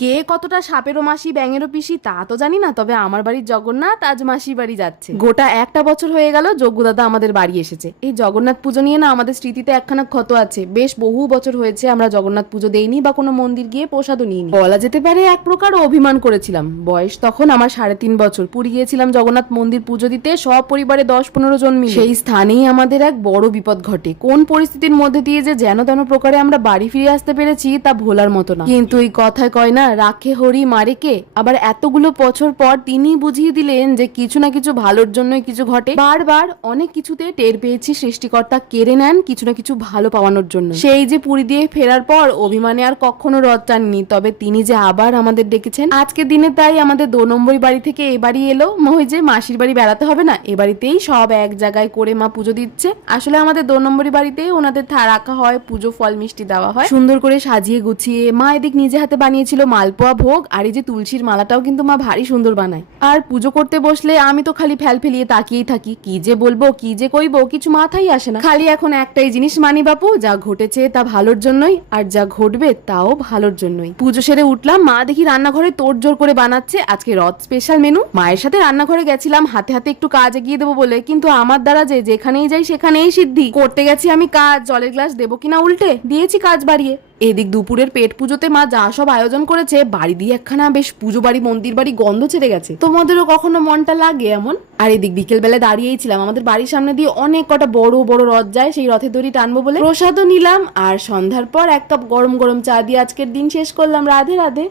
কে কতটা সাপেরও মাসি ব্যাঙেরও পিসি তা তো জানি না, তবে আমার বাড়ির জগন্নাথ আজ মাসির বাড়ি যাচ্ছে। গোটা একটা বছর হয়ে গেল যজ্ঞদাদা আমাদের বাড়ি এসেছে। এই জগন্নাথ পুজো নিয়ে না আমাদের স্মৃতিতে একখানা ক্ষত আছে। বেশ বহু বছর হয়েছে আমরা জগন্নাথ পুজো দেইনি বা কোনো মন্দির গিয়ে প্রসাদও নিইনি। বলা যেতে পারে এক প্রকার অভিমান করেছিলাম। বয়স তখন আমার 3.5 বছর। পুরী গিয়েছিলাম জগন্নাথ মন্দির পুজো দিতে, সব পরিবারে 10-15 জন মিলে। সেই স্থানেই আমাদের এক বড় বিপদ ঘটে। কোন পরিস্থিতির মধ্যে দিয়ে যে যেন তেন প্রকারে আমরা বাড়ি ফিরে আসতে পেরেছি তা ভোলার মতো না। কিন্তু এই কথায় কয় না, রাখে হরি মারে কে। আবার এতগুলো বছর পর তিনি বুঝিয়ে দিলেন যে কিছু না কিছু ভালোর জন্যই কিছু ঘটে। বারবার অনেক কিছুতে টের পেয়েছি সৃষ্টিকর্তা কেড়ে নেন কিছু না কিছু ভালো পাওয়ানোর জন্য। সেই যে পুরী দিয়ে ফেরার পর অভিমানে আর কখনো রথ টাননি, তবে তিনি যে আবার আমাদের ডেকেছেন আজকের দিনে। তাই আমাদের 2 নম্বরই বাড়ি থেকে এ বাড়ি এলো। ওই যে মাসির বাড়ি বেড়াতে হবে না, এ বাড়িতেই সব এক জায়গায় করে মা পুজো দিচ্ছে। আসলে আমাদের 2 নম্বরই বাড়িতেই ওনাদের রাখা হয়, পুজো ফল মিষ্টি দেওয়া হয় সুন্দর করে সাজিয়ে গুছিয়ে। মা এদিক নিজে হাতে বানিয়েছিল মালপোয়া ভোগ, আর এই যে তুলসীর মালাটাও কিন্তু মা ভারী সুন্দর বানায়। আর পুজো করতে বসলে আমি তো খালি ফেল ফেলিয়ে তাকিয়েই থাকি, কি যে বলবো কি যে কইবো কিছু মাথায় আসে না। খালি এখন একটাই জিনিস মানি, বাপু যা ঘটেছে তা ভালোর জন্যই, আর যা ঘটবে তাও ভালোর জন্যই। পুজো সেরে উঠলাম, মা দেখি রান্নাঘরে তোড়জোড় করে বানাচ্ছে আজকে রথ স্পেশাল মেনু। মায়ের সাথে রান্নাঘরে গেছিলাম হাতে হাতে একটু কাজ এগিয়ে দেবো বলে, কিন্তু আমার দ্বারা যে যেখানেই যাই সেখানেই সিদ্ধি। করতে গেছি আমি কাজ, জলের গ্লাস দেবো কিনা উল্টে দিয়েছি কাজ বাড়িয়ে। এদিক দুপুরের পেট পুজোতে মা যা সব আয়োজন করেছে, বাড়ি দিয়ে একখানা বেশ পুজো বাড়ি মন্দির বাড়ি গন্ধ ছেড়ে গেছে। তোমাদেরও কখনো মনটা লাগে এমন? আর এদিক বিকেল বেলায় দাঁড়িয়েই ছিলাম, আমাদের বাড়ির সামনে দিয়ে অনেক কটা বড় বড় রথ যায়, সেই রথের দড়ি টানবো বলে প্রসাদও নিলাম। আর সন্ধ্যার পর 1 কাপ গরম গরম চা দিয়ে আজকের দিন শেষ করলাম। রাধে রাধে।